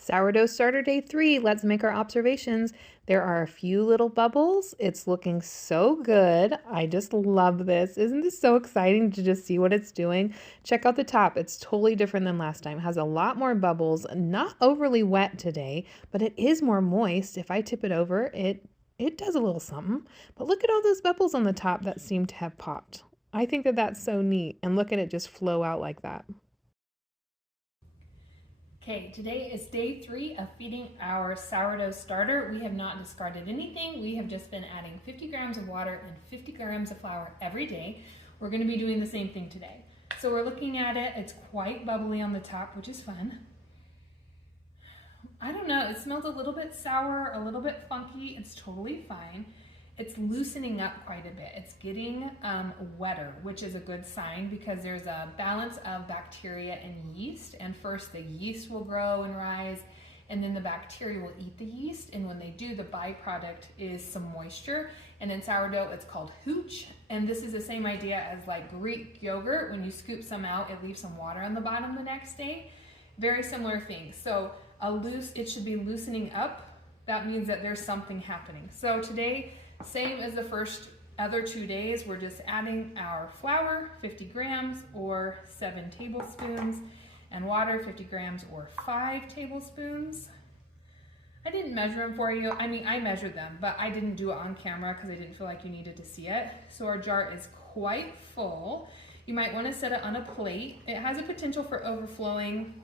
Sourdough Starter Day 3, let's make our observations. There are a few little bubbles. It's looking so good. I just love this. Isn't this so exciting to just see what it's doing? Check out the top. It's totally different than last time. It has a lot more bubbles, not overly wet today, but it is more moist. If I tip it over, it does a little something. But look at all those bubbles on the top that seem to have popped. I think that that's so neat. And look at it just flow out like that. Okay, today is day 3 of feeding our sourdough starter. We have not discarded anything. We have just been adding 50 grams of water and 50 grams of flour every day. We're going to be doing the same thing today. So we're looking at it. It's quite bubbly on the top, which is fun. I don't know, it smells a little bit sour, a little bit funky. It's totally fine. It's loosening up quite a bit. It's getting wetter, which is a good sign because there's a balance of bacteria and yeast. And first the yeast will grow and rise, and then the bacteria will eat the yeast. And when they do, the byproduct is some moisture. And in sourdough, it's called hooch. And this is the same idea as like Greek yogurt. When you scoop some out, it leaves some water on the bottom the next day. Very similar thing. So it should be loosening up. That means that there's something happening. So today, same as the other 2 days, we're just adding our flour, 50 grams or 7 tablespoons, and water, 50 grams or 5 tablespoons. I didn't measure them for you. I mean, I measured them, but I didn't do it on camera because I didn't feel like you needed to see it. So our jar is quite full. You might want to set it on a plate. It has a potential for overflowing.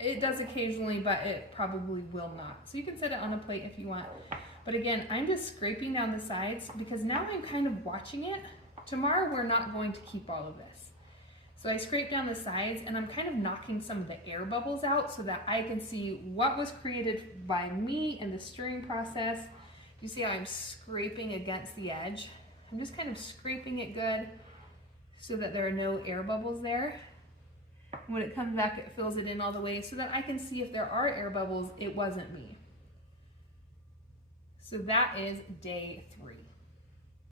It does occasionally, but it probably will not. So you can set it on a plate if you want. But again, I'm just scraping down the sides because now I'm kind of watching it. Tomorrow we're not going to keep all of this. So I scrape down the sides and I'm kind of knocking some of the air bubbles out so that I can see what was created by me in the stirring process. You see how I'm scraping against the edge? I'm just kind of scraping it good so that there are no air bubbles there. When it comes back, it fills it in all the way so that I can see if there are air bubbles, it wasn't me. So that is day 3.